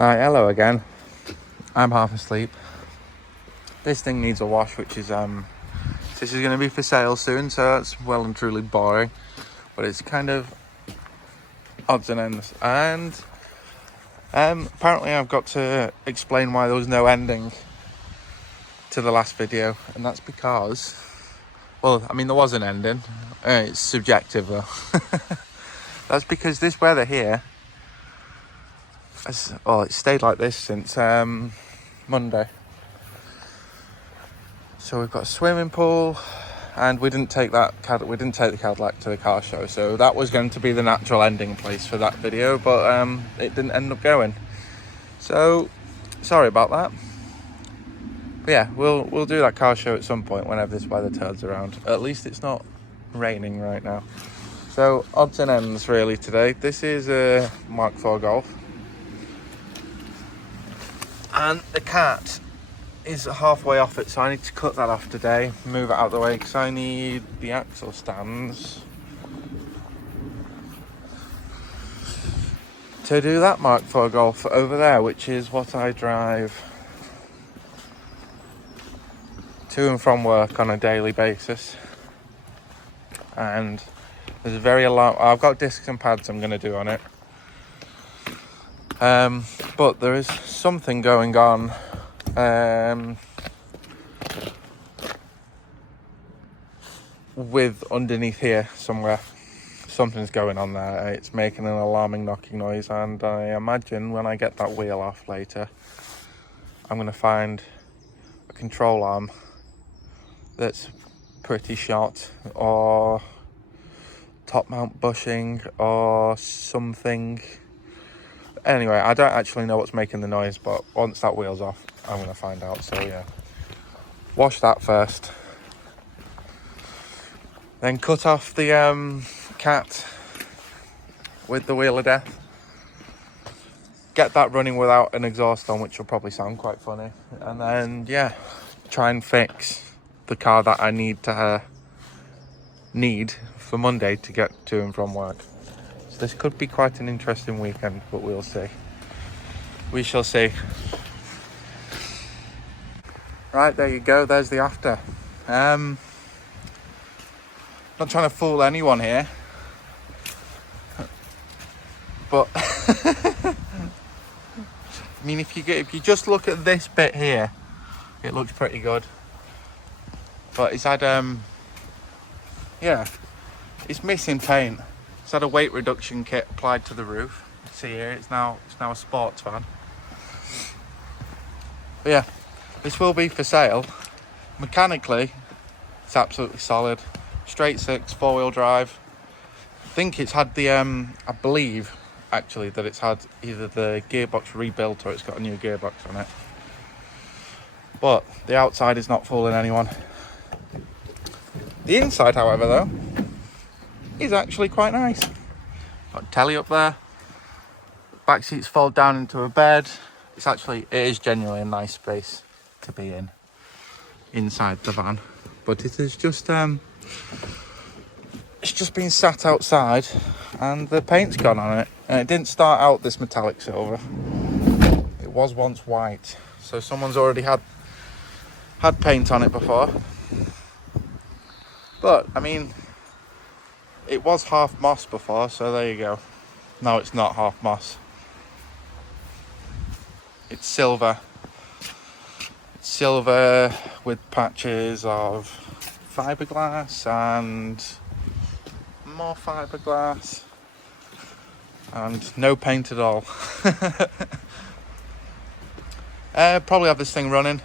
Alright, hello again. I'm half asleep. This thing needs a wash, which is this is going to be for sale soon, so that's well and truly boring. But it's kind of odds and ends. And apparently I've got to explain why there was no ending to the last video, and that's because, well, I mean, there was an ending. It's subjective though. That's because this weather here, it's stayed like this since Monday. So we've got a swimming pool, and we didn't take the Cadillac to the car show, so that was going to be the natural ending place for that video, but it didn't end up going. So sorry about that. But yeah, we'll do that car show at some point whenever this weather turns around. At least it's not raining right now. So odds and ends really today. This is a MK4 GOLF. And the cat is halfway off it, so I need to cut that off today, move it out of the way, because I need the axle stands to do that MK4 GOLF over there, which is what I drive to and from work on a daily basis. And there's a very I've got discs and pads I'm going to do on it. But there is something going on with underneath here somewhere. Something's going on there. It's making an alarming knocking noise, and I imagine when I get that wheel off later, I'm going to find a control arm that's pretty short, or top mount bushing or something. Anyway, I don't actually know what's making the noise, but once that wheel's off, I'm going to find out. So yeah, wash that first, then cut off the cat with the wheel of death, get that running without an exhaust on, which will probably sound quite funny, and then yeah, try and fix the car that I need for Monday to get to and from work. So this could be quite an interesting weekend, but we'll see. We shall see. Right, there you go. There's the after. Not trying to fool anyone here, but I mean, if you just look at this bit here, it looks pretty good. But it's had yeah, it's missing paint. It's had a weight reduction kit applied to the roof. See here, it's now a sports van. But yeah, this will be for sale. Mechanically, it's absolutely solid. Straight six, 4-wheel drive. I think it's had the I believe actually that it's had either the gearbox rebuilt or it's got a new gearbox on it. But the outside is not fooling anyone. The inside, however, though, is actually quite nice. Got telly up there. Back seats fold down into a bed. It is genuinely a nice space to be in inside the van. But it is just it's just been sat outside and the paint's gone on it. And it didn't start out this metallic silver. It was once white. So someone's already had paint on it before. But I mean, it was half moss before, so there you go. No, it's not half moss. It's silver. It's silver with patches of fiberglass and more fiberglass and no paint at all. Probably have this thing running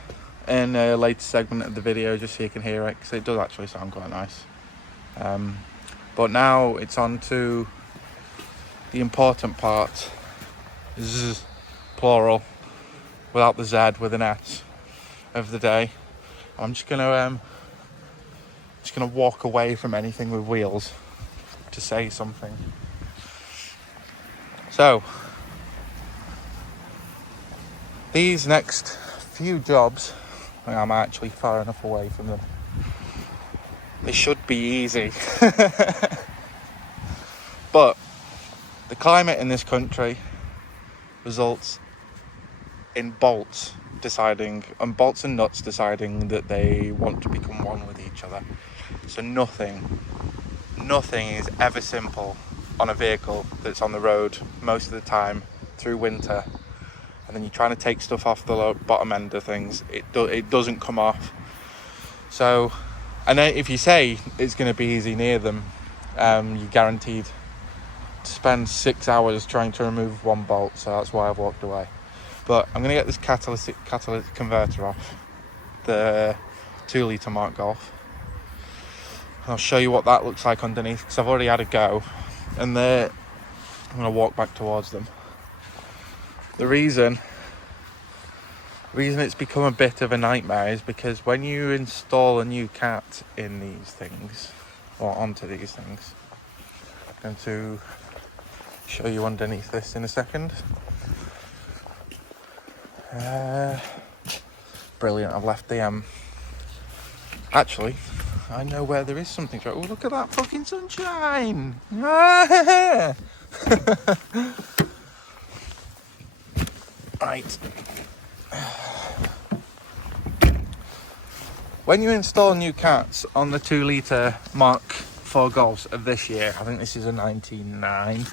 in a later segment of the video just so you can hear it, because it does actually sound quite nice. But now it's on to the important part. Z, plural, without the Z, with an S, of the day. I'm just gonna walk away from anything with wheels to say something. So these next few jobs, I'm actually far enough away from them. They should be easy. But the climate in this country results in bolts and nuts deciding that they want to become one with each other. So nothing is ever simple on a vehicle that's on the road most of the time through winter, and then you're trying to take stuff off the bottom end of things. It doesn't come off. So, and then if you say it's going to be easy near them, you're guaranteed to spend 6 hours trying to remove one bolt. So that's why I've walked away. But I'm going to get this catalytic converter off the 2 litre Mark Golf. I'll show you what that looks like underneath, because I've already had a go, and I'm going to walk back towards them. The reason it's become a bit of a nightmare is because when you install a new cat in these things, or onto these things, I'm going to show you underneath this in a second. Brilliant. I've left the actually, I know where there is something to... Oh, look at that fucking sunshine! Right. When you install new cats on the 2 litre Mark 4 Golfs of this year, I think this is a 98,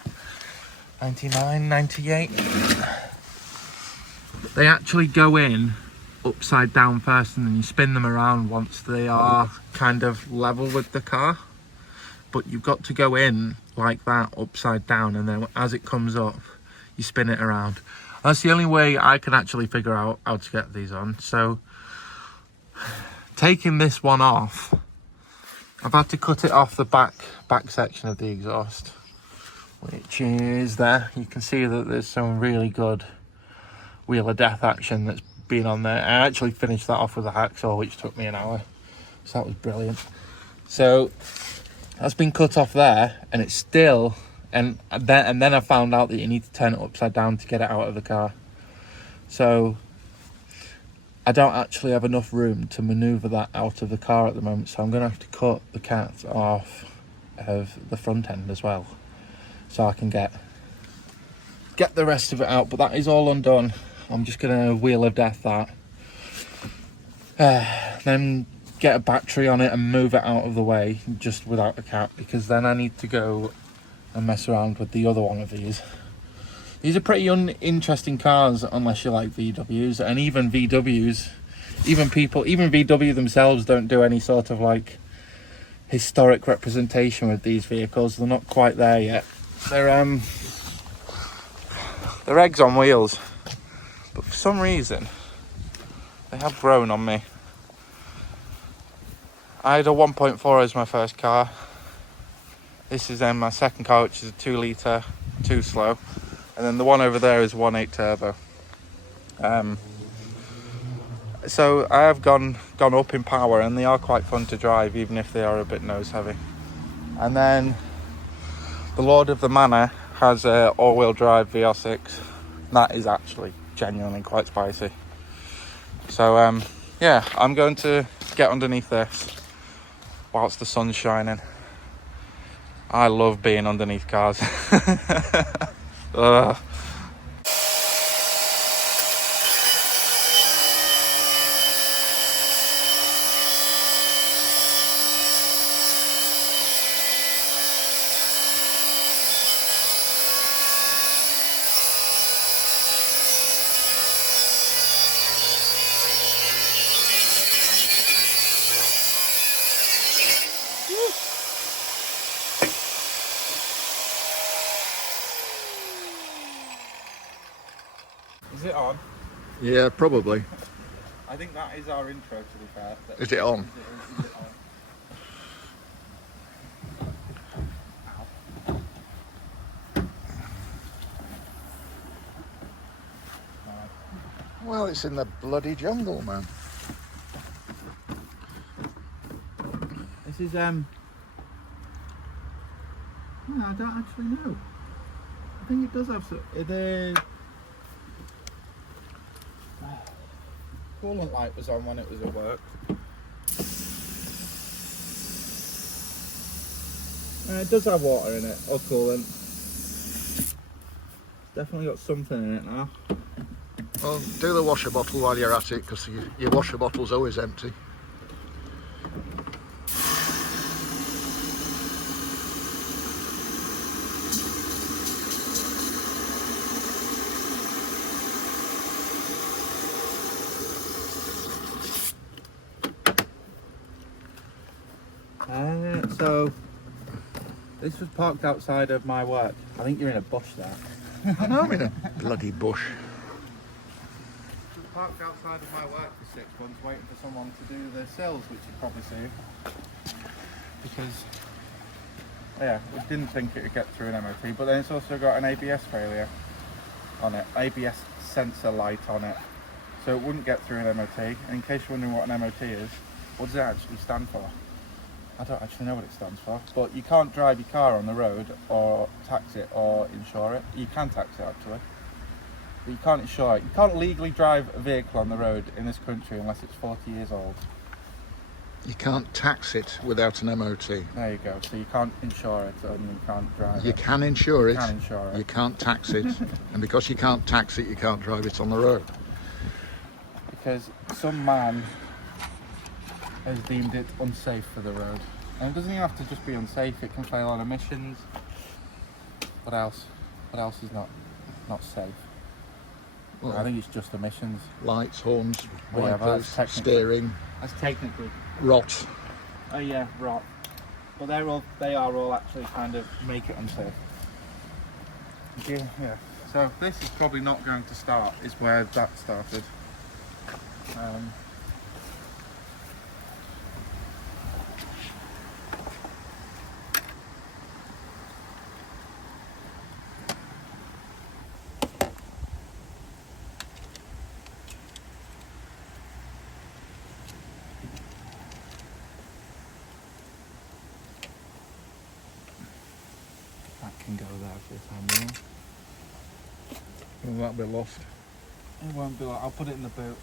they actually go in upside down first, and then you spin them around once they are kind of level with the car. But you've got to go in like that upside down, and then as it comes up you spin it around. That's the only way I can actually figure out how to get these on. So taking this one off, I've had to cut it off the back section of the exhaust, which is there. You can see that there's some really good wheel of death action that's been on there. I actually finished that off with a hacksaw, which took me an hour, so that was brilliant. So that's been cut off there, and it's still, and then I found out that you need to turn it upside down to get it out of the car. So I don't actually have enough room to maneuver that out of the car at the moment, so I'm going to have to cut the cat off of the front end as well, so I can get the rest of it out. But that is all undone. I'm just going to wheel of death that, then get a battery on it and move it out of the way just without the cat, because then I need to go and mess around with the other one of these. These are pretty uninteresting cars unless you like VWs, and even VWs, even VW themselves don't do any sort of like historic representation with these vehicles. They're not quite there yet. They're eggs on wheels, but for some reason they have grown on me. I had a 1.4 as my first car. This is then my second car, which is a 2 litre, 2 slow. And then the one over there is 1.8 turbo. So I have gone up in power, and they are quite fun to drive, even if they are a bit nose heavy. And then the Lord of the Manor has a all-wheel drive VR6. That is actually genuinely quite spicy. So yeah, I'm going to get underneath this whilst the sun's shining. I love being underneath cars. Is it on? Yeah, probably. I think that is our intro, to be fair. Is it on? Is it on? Well, it's in the bloody jungle, man. This is I don't actually know. I think it does have some. The coolant light was on when it was at work. It does have water in it, or coolant. Definitely got something in it now. Well, do the washer bottle while you're at it, because your washer bottle's always empty. So this was parked outside of my work. I think you're in a bush there. I know I'm in a bloody bush. It was parked outside of my work for 6 months waiting for someone to do the sills, which you've probably seen. Because, yeah, we didn't think it would get through an MOT, but then it's also got an ABS failure on it, ABS sensor light on it. So it wouldn't get through an MOT. And in case you're wondering what an MOT is, what does it actually stand for? I don't actually know what it stands for, but you can't drive your car on the road or tax it or insure it. You can tax it actually, but you can't insure it. You can't legally drive a vehicle on the road in this country unless it's 40 years old. You can't tax it without an MOT. There you go. So you can't insure it and you can't drive You it. can insure it, You can insure it. you can't tax it, and because you can't tax it, you can't drive it on the road. Because some man has deemed it unsafe for the road. And it doesn't even have to just be unsafe, it can fail on emissions. What else? What else is not safe? Well, I think it's just emissions. lights, horns, Well, yeah, wipers, that's technically- steering, That's technically. rot. Oh yeah, right. But they are all actually kind of make it unsafe. Yeah. So this is probably not going to start, is where that started. That can go there for the time being. Will that be lost? It won't be like, I'll put it in the boot.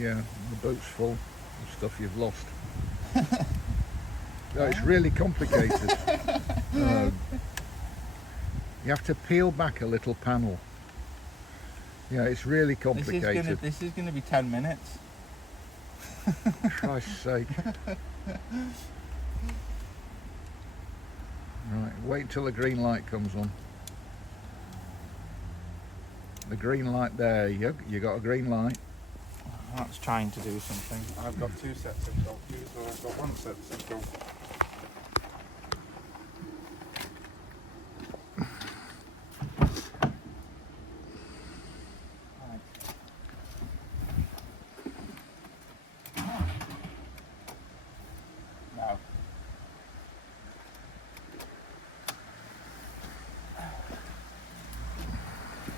Yeah, the boot's full of stuff you've lost. No, it's really complicated. You have to peel back a little panel. Yeah, it's really complicated. This is gonna be 10 minutes. Christ's sake. Right, wait till the green light comes on. The green light there, you got a green light. That's trying to do something. I've got 2 sets of golf shoes, so I've got 1 set of golf. No.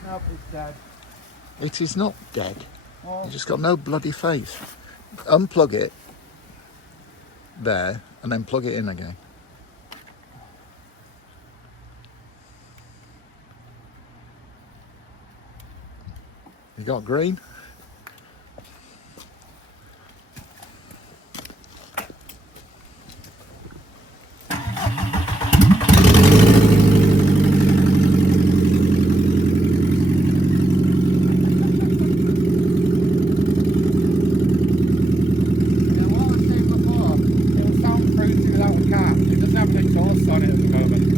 Nope, it's dead. It is not dead. Well, You just got no bloody face. Unplug it there and then plug it in again. You got green?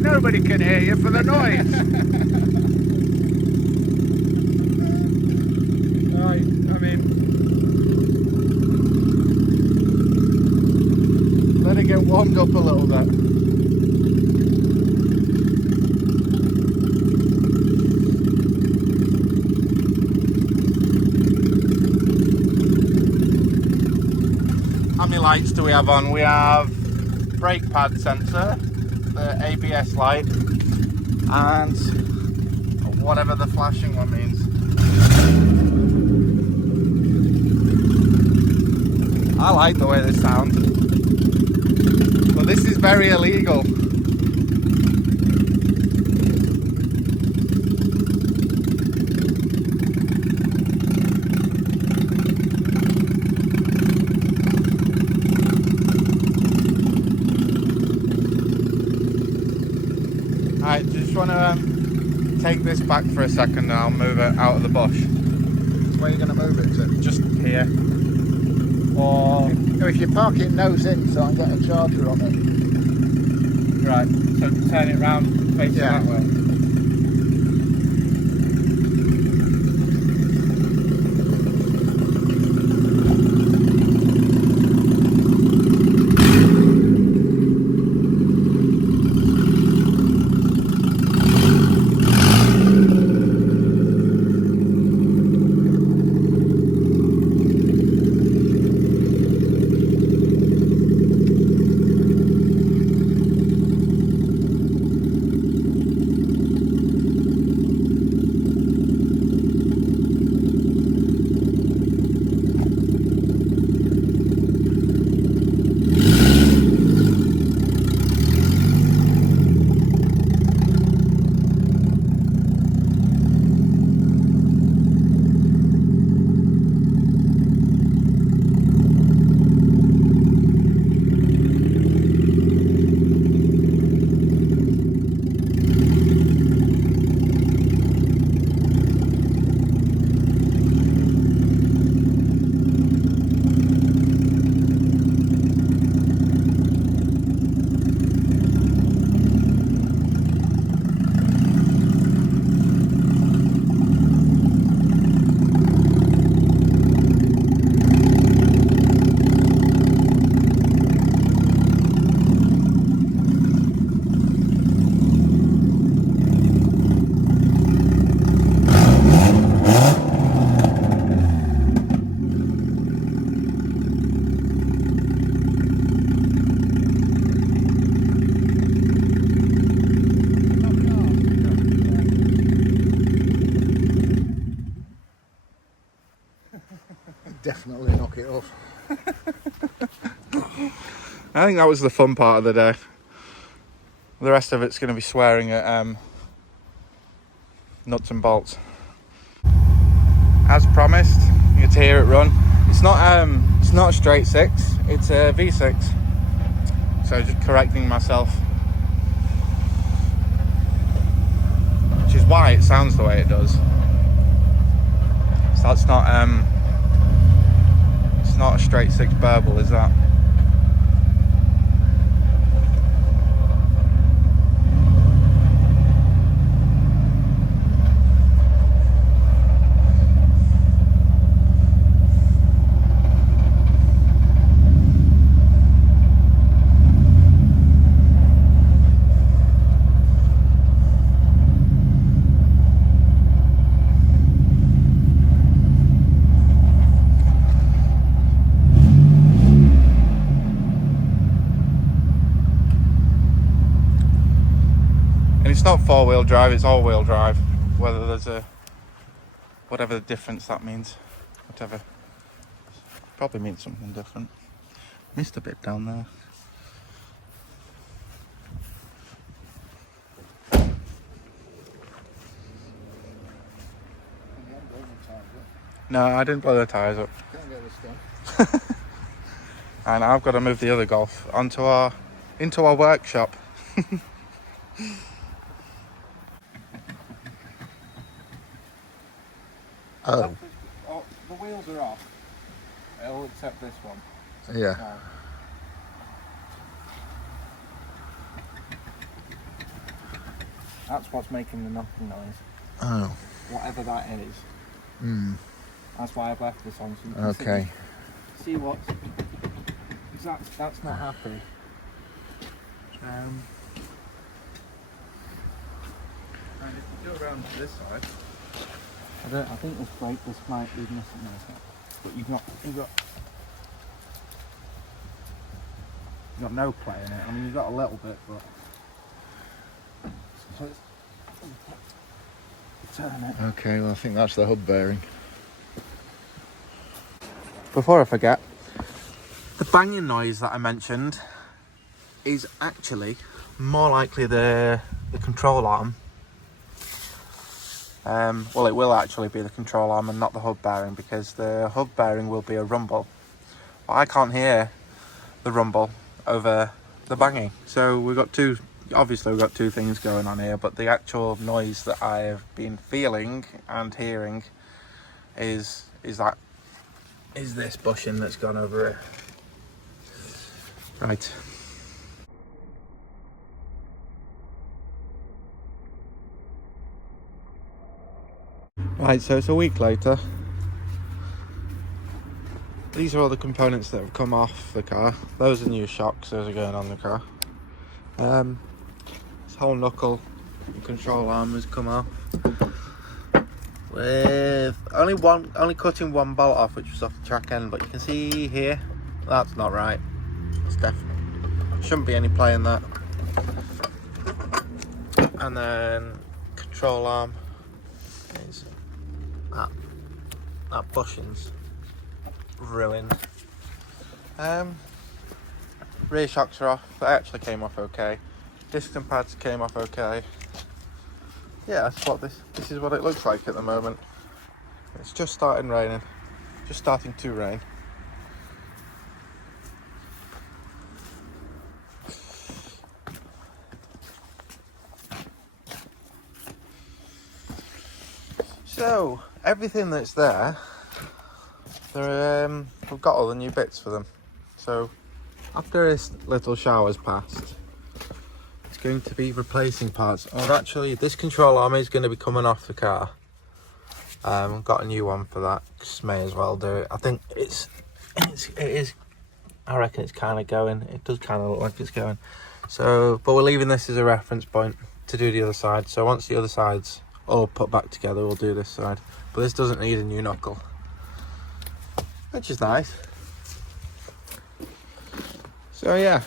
Nobody can hear you for the noise. Right, I mean, let it get warmed up a little bit. How many lights do we have on? We have brake pad sensor, the ABS light, and whatever the flashing one means. I like the way this sounds, but this is very illegal. I just want to take this back for a second and I'll move it out of the bush. Where are you going to move it to? Just here. Or If you park it nose in, so I can get a charger on it. right, so turn it round, facing that way. Definitely knock it off. I think that was the fun part of the day. The rest of it's going to be swearing at nuts and bolts. As promised, you get to hear it run. It's not a straight six, it's a V6. So just correcting myself. Which is why it sounds the way it does. So that's not it's not a straight six burble, is that? It's not four-wheel drive, it's all-wheel drive. Whether there's whatever the difference that means, whatever. Probably means something different. Missed a bit down there. No, I didn't blow the tyres up. And I've got to move the other Golf into our workshop. Oh. The wheels are off. It'll accept this one. Yeah. That's what's making the knocking noise. Oh. Whatever that is. Hmm. That's why I've left this on. So you can Okay. see what's. That's not happy. And if you go around to this side, I think this brake, this might be missing this. But you've got no play in it. I mean, you've got a little bit, but so turn it. Okay, well I think that's the hub bearing. Before I forget, the banging noise that I mentioned is actually more likely the control arm. Well, it will actually be the control arm and not the hub bearing, because the hub bearing will be a rumble. But I can't hear the rumble over the banging. So we've got two things going on here, but the actual noise that I have been feeling and hearing is this bushing that's gone over it. Right. Right, so it's a week later. These are all the components that have come off the car. Those are new shocks, those are going on the car. This whole knuckle and control arm has come off. With only cutting one bolt off, which was off the track end, but you can see here, that's not right. It's definitely, shouldn't be any play in that. And then control arm is that bushing's ruined. Rear shocks are off. They actually came off okay. Discs and pads came off okay. Yeah, that's what this is what it looks like at the moment. It's just starting raining. Just starting to rain. So everything that's there, we've got all the new bits for them. So after this little shower's passed, it's going to be replacing parts. Oh, actually, this control arm is going to be coming off the car. I've got a new one for that. Just may as well do it. I think it is. I reckon it's kind of going. It does kind of look like it's going. So, but we're leaving this as a reference point to do the other side. So once the other side's all put back together, we'll do this side. But this doesn't need a new knuckle, which is nice. So yeah.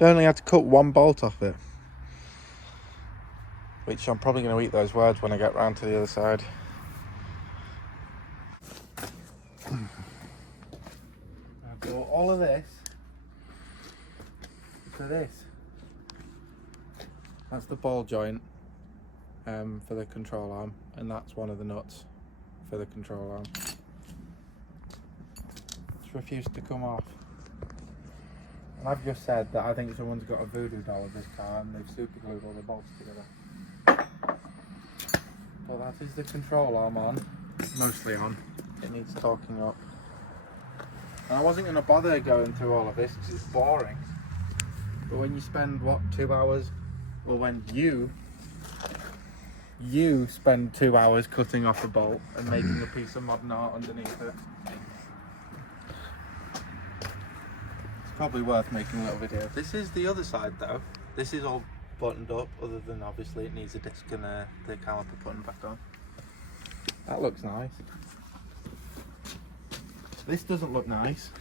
I only had to cut one bolt off it, which I'm probably going to eat those words when I get round to the other side. I've got all of this for this. That's the ball joint for the control arm, and that's one of the nuts for the control arm. It's refused to come off. And I've just said that I think someone's got a voodoo doll of this car and they've super glued all the bolts together. But that is the control arm on, mostly on. It needs torquing up. And I wasn't going to bother going through all of this because it's boring. But when you spend, what, 2 hours? Well, when you spend 2 hours cutting off a bolt and making a piece of modern art underneath it. Probably worth making a little video. This is the other side though. This is all buttoned up, other than obviously it needs a disc and the caliper putting back on. That looks nice. This doesn't look nice.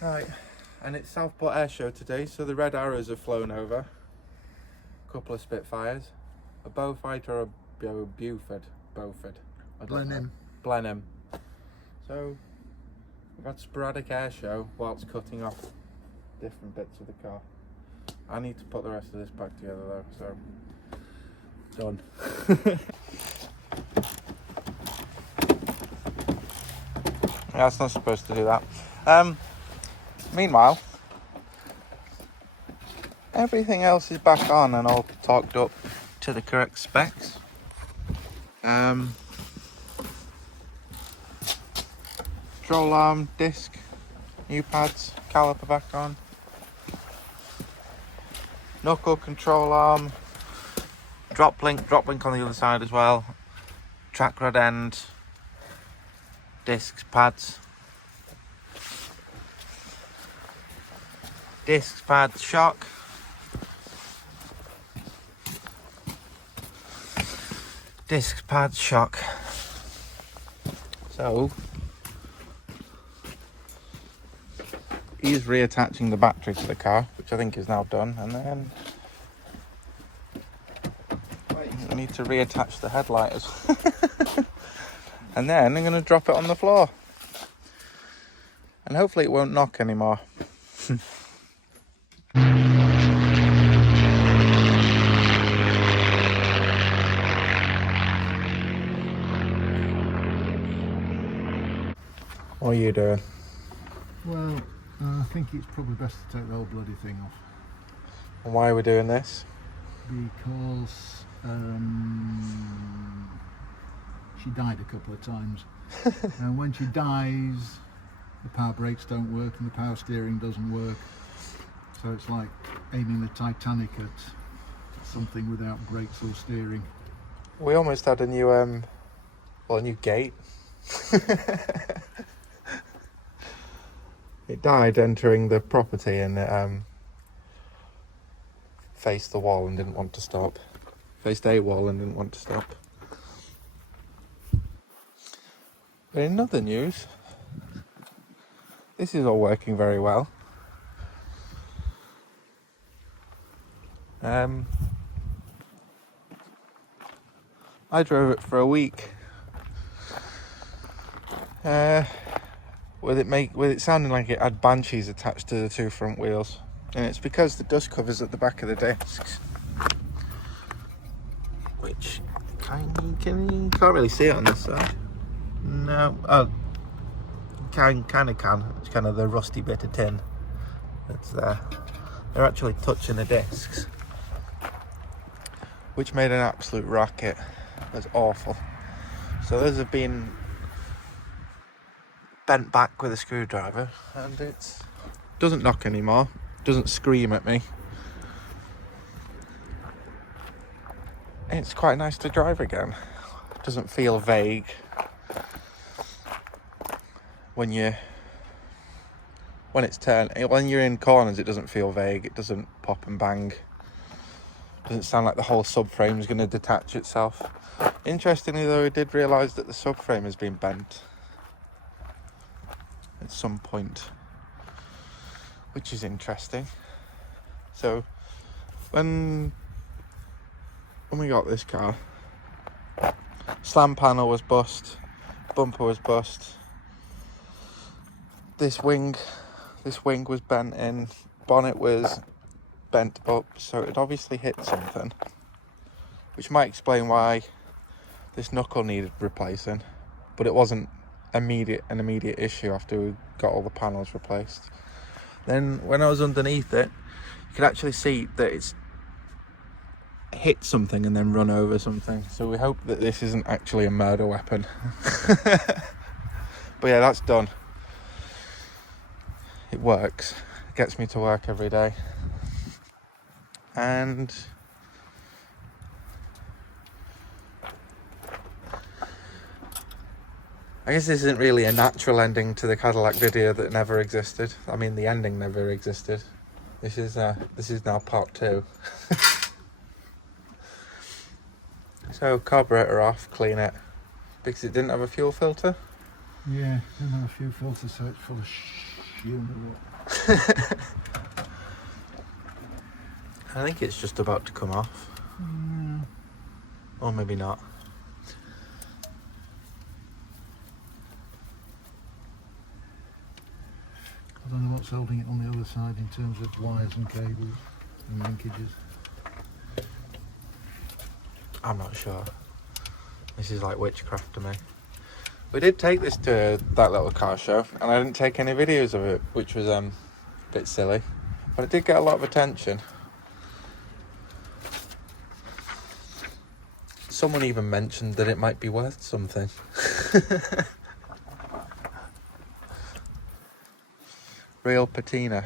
Right, and it's Southport Air Show today, so the red arrows have flown over. A couple of Spitfires, a Beaufight or a Beaufort. Blenheim. So we've had sporadic air show whilst cutting off different bits of the car. I need to put the rest of this back together though, so done. Yeah, it's not supposed to do that. Meanwhile, everything else is back on and all torqued up to the correct specs. Control arm, disc, new pads, caliper back on, knuckle, control arm, drop link on the other side as well, track rod end, discs, pads, discs, pads, shock, discs, pads, shock. So he's reattaching the battery to the car, which I think is now done, and then I need to reattach the headlight as well. And then I'm going to drop it on the floor, and hopefully it won't knock anymore. What are you doing? Well, I think it's probably best to take the whole bloody thing off. And why are we doing this? Because she died a couple of times. And when she dies, the power brakes don't work and the power steering doesn't work. So it's like aiming the Titanic at something without brakes or steering. We almost had a new, a new gate. It died entering the property and it faced the wall and didn't want to stop. Faced a wall and didn't want to stop. But in other news, this is all working very well. I drove it for a week. With it sounding like it had banshees attached to the two front wheels, and it's because the dust covers at the back of the discs, which you can't really see it on this side. No, kind of can. It's kind of the rusty bit of tin that's there. They're actually touching the discs, which made an absolute racket. That's awful. So those have been bent back with a screwdriver, and it doesn't knock anymore, doesn't scream at me. It's quite nice to drive again. It doesn't feel vague when it's turning. When you're in corners, it doesn't feel vague. It doesn't pop and bang. It doesn't sound like the whole subframe is going to detach itself. Interestingly though, I did realise that the subframe has been bent at some point, which is interesting. So when we got this car, slam panel was bust, bumper was bust, this wing was bent in, bonnet was bent up, so it obviously hit something, which might explain why this knuckle needed replacing, but it wasn't an immediate issue after we got all the panels replaced. Then when I was underneath it, you could actually see that it's hit something and then run over something, so we hope that this isn't actually a murder weapon. But yeah, that's done. It works. It gets me to work every day, and I guess this isn't really a natural ending to the Cadillac video that never existed. I mean, the ending never existed. This is now part 2. So carburetor off, clean it, because it didn't have a fuel filter. Yeah, didn't have a fuel filter, so it's full of fuel. I think it's just about to come off. Or maybe not. I don't know what's holding it on the other side in terms of wires and cables and linkages. I'm not sure. This is like witchcraft to me. We did take this to that little car show, and I didn't take any videos of it, which was a bit silly, but it did get a lot of attention. Someone even mentioned that it might be worth something. Real patina.